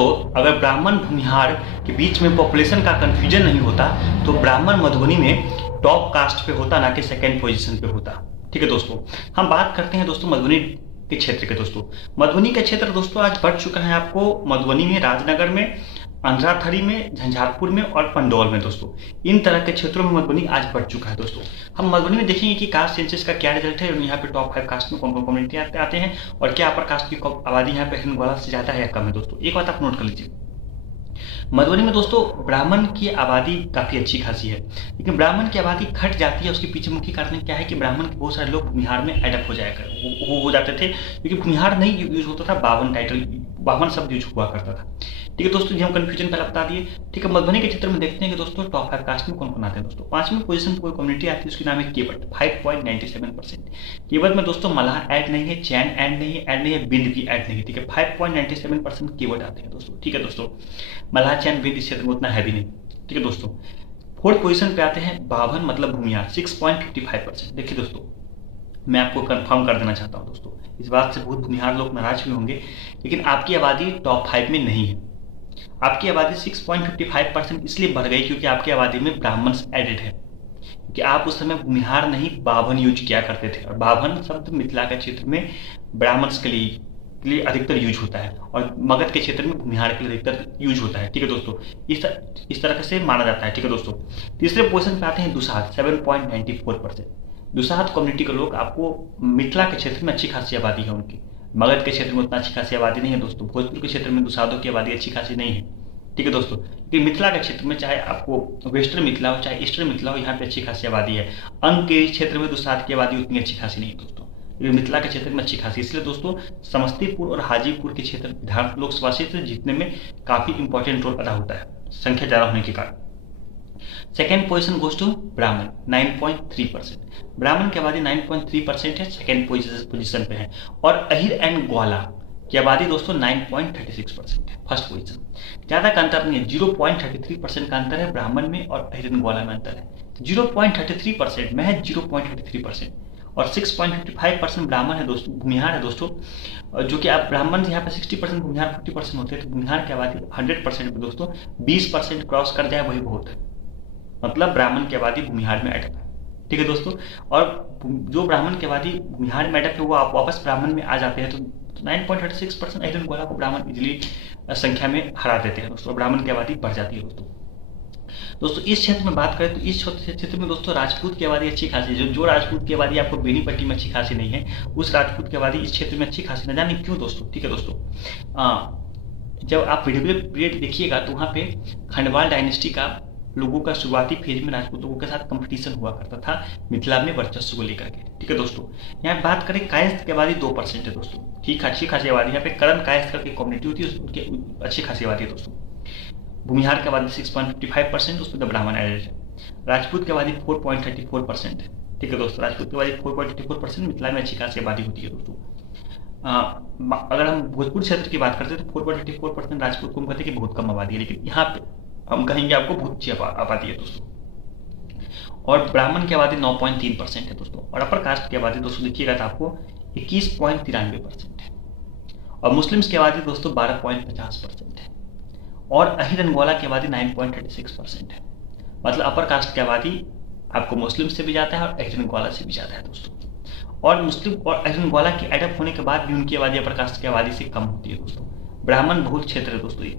दोस्तों, अगर ब्राह्मण भूमिहार के बीच में पॉपुलेशन का कंफ्यूजन नहीं होता तो ब्राह्मण मधुबनी में टॉप कास्ट पे होता, ना कि सेकंड पोजीशन पे होता। ठीक है दोस्तों, हम बात करते हैं दोस्तों मधुबनी के क्षेत्र के। दोस्तों मधुबनी का क्षेत्र दोस्तों आज बढ़ चुका है आपको मधुबनी में, राजनगर में, अंधराथरी में, झंझारपुर में और पंडौल में। दोस्तों इन तरह के क्षेत्रों में मधुबनी आज बढ़ चुका है। दोस्तों हम मधुबनी में देखेंगे कि कास्ट सेंसस का क्या रिजल्ट है और यहाँ पे टॉप 5 कास्ट में कौन कौन कम्युनिटी आते हैं और क्या अपर कास्ट की आबादी यहाँ पे हिंदवाड़ा से ज्यादा है या कम है। दोस्तों एक बात आप नोट कर लीजिए, मधुबनी में दोस्तों ब्राह्मण की आबादी काफी अच्छी खासी है, लेकिन ब्राह्मण की आबादी घट जाती है। उसके पीछे मुख्य कारण क्या है कि ब्राह्मण के बहुत सारे लोग भूमिहार में एडअप हो जाया हो जाते थे, क्योंकि भूमिहार नहीं यूज होता था, बावन टाइटल बावन शब्द यूज हुआ करता था। ठीक है दोस्तों, ये हम कंफ्यूजन पहले बता दिए। ठीक है, मधुबनी के क्षेत्र में देखते हैं कि दोस्तों टॉप 5 कास्ट में कौन कौन आते हैं। दोस्तों 5वीं पोजीशन पर कोई कम्युनिटी आती है, उसकी नाम है केवट, 5.97%। केवट में दोस्तों मल्लाह ऐड नहीं है, चैन ऐड नहीं है, बिंद भी ऐड नहीं है। ठीक है, 5.97% केवट आते हैं दोस्तों। ठीक है दोस्तों, मल्लाह चैन बिंद इस क्षेत्र में उतना है भी नहीं। ठीक है दोस्तों, 4th पोजीशन पे आते हैं बावन मतलब भूमिहार, 6.55%। देखिए दोस्तों, मैं आपको कंफर्म कर देना चाहता हूं दोस्तों, इस बात से बहुत भूमिहार लोग नाराज भी होंगे, लेकिन आपकी आबादी टॉप 5 में नहीं है। आपकी आबादी 6.55% इसलिए बढ़ गई क्योंकि आपकी आबादी में ब्राह्मण एडेड है, क्योंकि आप उस समय भूमिहार नहीं बावन यूज किया करते थे, और बावन शब्द मिथिला के क्षेत्र में ब्राह्मण्स के लिए अधिकतर यूज होता है और मगध के क्षेत्र में भूमिहार के लिए अधिकतर यूज होता है। ठीक है दोस्तों, इस तरह से माना जाता है। ठीक है दोस्तों, तीसरे पोजीशन पे आते हैं दुसाध, 7.94%। दुसाध कम्युनिटी के लोग आपको मिथिला के क्षेत्र में अच्छी खासी आबादी है उनकी, मगध के क्षेत्र में उतना अच्छी खासी आबादी नहीं है। दोस्तों भोजपुर के क्षेत्र में दुसाधों की आबादी अच्छी खासी नहीं है। ठीक है दोस्तों, कि मिथिला के क्षेत्र में चाहे आपको वेस्टर्न मिथिला हो चाहे ईस्टर्न मिथिला हो, यहाँ पे अच्छी खासी आबादी है। अंग के क्षेत्र में दुसाध की आबादी उतनी अच्छी खासी नहीं है दोस्तों, लेकिन मिथिला के क्षेत्र में अच्छी खासी। इसलिए दोस्तों समस्तीपुर और हाजीपुर के क्षेत्र विधान लोकसभा क्षेत्र जीतने में काफी इंपॉर्टेंट रोल अदा होता है, संख्या ज्यादा होने के कारण। सेकेंड पोजीशन गोज टू ब्राह्मण, 9.3%। ब्राह्मण की आबादी 9.3% है, सेकेंड पोजीशन पे है। और अहिर एंड ग्वाला की आबादी दोस्तों 9.36% है, फर्स्ट पोजीशन। ज्यादा का अंतर नहीं है, 0.33% का अंतर है ब्राह्मण में और अहिर एंड ग्वाला में अंतर है। 0.33% में है, 0.33%। और 6.55% ब्राह्मण है दोस्तों, भूमिहार है दोस्तों, जो कि आप ब्राह्मण यहाँ पे 60%, भूमिहार 40% होते हैं, तो भूमिहार की आबादी 100% पे दोस्तों 20% क्रॉस कर जाए वही बहुत है, मतलब ब्राह्मण की आबादी भूमिहार में एडअप है। ठीक है दोस्तों, और जो ब्राह्मण की आबादी भूमिहार में एडअप है वो आप वापस ब्राह्मण में आ जाते हैं, तो 9.36% अहिरन गोला को ब्राह्मण इजिली संख्या में हरा देते हैं दोस्तों, ब्राह्मण की आबादी बढ़ जाती है दोस्तों। इस क्षेत्र में बात करें तो इस क्षेत्र में दोस्तों राजपूत की आबादी अच्छी खासी है। जो राजपूत की आबादी आपको बेनीपट्टी में अच्छी खासी नहीं है, उस राजपूत की आबादी इस क्षेत्र में अच्छी खासी न जाने क्यों दोस्तों। ठीक है दोस्तों, जब आप पीरियड देखिएगा तो वहाँ पे खंडवाल डायनेस्टी का लोगों का शुरुआती फेज में राजपूत लोगों के साथ कंपटीशन हुआ करता था मिथिला में वर्चस्व को लेकर के। ठीक है दोस्तों, यहाँ बात करें कायस्थ की आबादी 2% है दोस्तों, ठीक अच्छी खासी आबादी। यहाँ पे करण कायस्थ करके कम्युनिटी होती है, उनकी अच्छी खासी आबादी है दोस्तों। भूमिहार की आबादी 6.55%, उसमें ब्राह्मण एडेड है। राजपूत की आबादी 4.34% है। ठीक है दोस्तों, राजपूत की आबादी 4.34%, मिथिला में अच्छी खासी आबादी होती है दोस्तों। अगर हम भोजपुर क्षेत्र की बात करते हैं तो 4.84% राजपूत को हम कहते हैं कि बहुत कम आबादी है, लेकिन यहाँ पे हम कहेंगे आपको बहुत अच्छी आबादी है दोस्तों। और ब्राह्मण की आबादी 9.3% है दोस्तों, और अपर कास्ट की आबादी दोस्तों देखिएगा तो आपको 21.93% है। और मुस्लिम्स की आबादी दोस्तों 12.50% है। और अहिर एंड ग्वाला की आबादी 9.36% है, मतलब अपर कास्ट की आबादी आपको मुस्लिम से भी जाता है और अहिर एंड ग्वाला से भी जाता है दोस्तों। और मुस्लिम और अहिर एंड ग्वाला की एडअप होने के बाद भी उनकी आबादी अपर कास्ट की आबादी से कम होती है दोस्तों। ब्राह्मण बहुल क्षेत्र है दोस्तों ये।